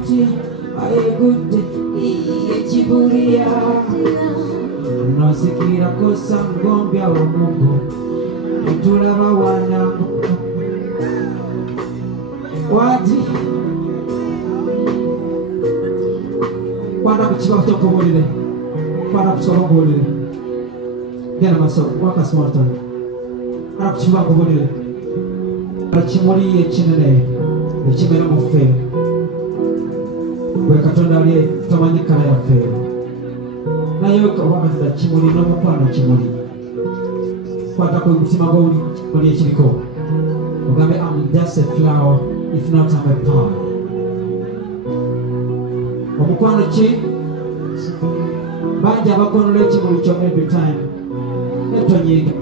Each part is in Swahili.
kuti ayegude iyechiburia nasikira kosa ngombya omungu itulaba wana wati wana kuchiba kutokubolile wana kuchiba kubolile gana maso waka smart wana kuchiba kubolile achimuri yechinene echimera mufe bwe katonda ali tamanyikala yafe naye wabanda chimuri n'omukwano chimuri kwata ku mutima gw'oli ekiriko ugambe I'm just a flower if not I'm a pine omukwano ki bangi abakonola ekimuli kyo every time netonyiga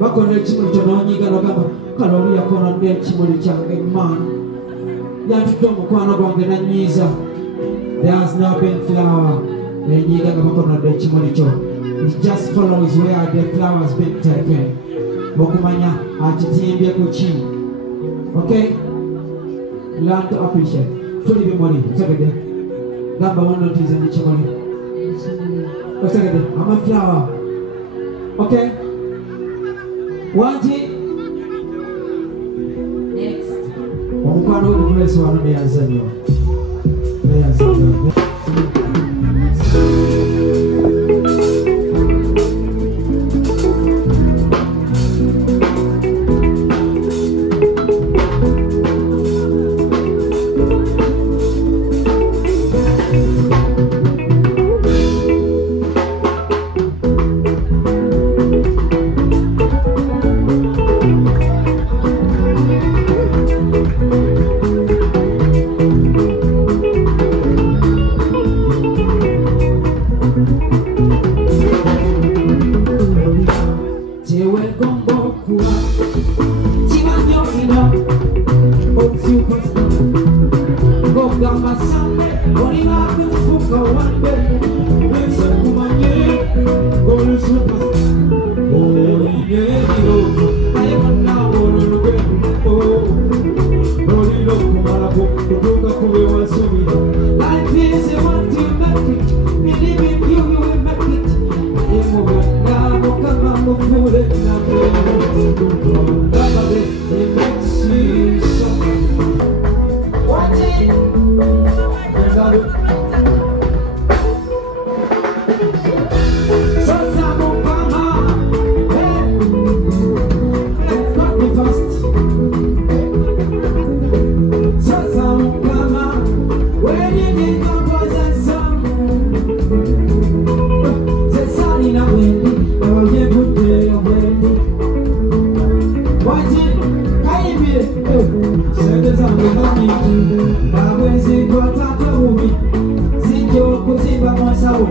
bakonola ekimuli kyo n'onyiga n'ogamba kale oli yakonodde ekimuli kyange man yantudde omukwano gwange nanyiiza there has not been flower nenyiga nga bakonodde ekimuli kyo it just follows where the flowers been taken okumanya akitimbye ku ki okay learn to appreciate tuli bimuli otegedde gamba wanotiiza nekimuli otegedde I'm a flower okay wanti omukwano w'obukulesi wano neyaza nnyo Zikyo kuzimba mwasawo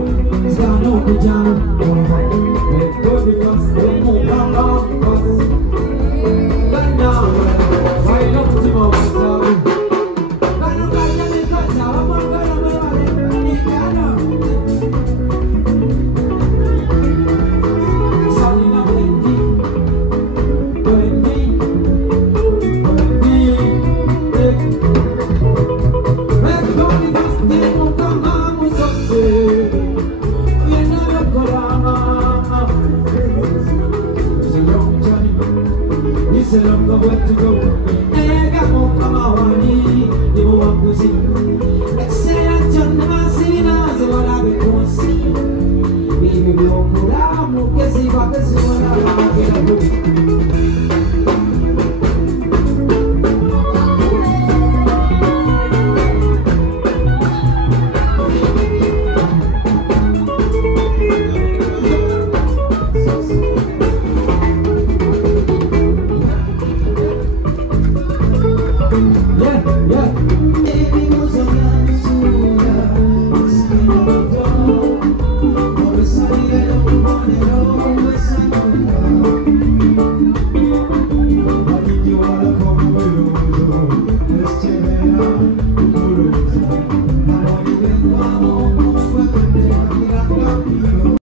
zano kujano.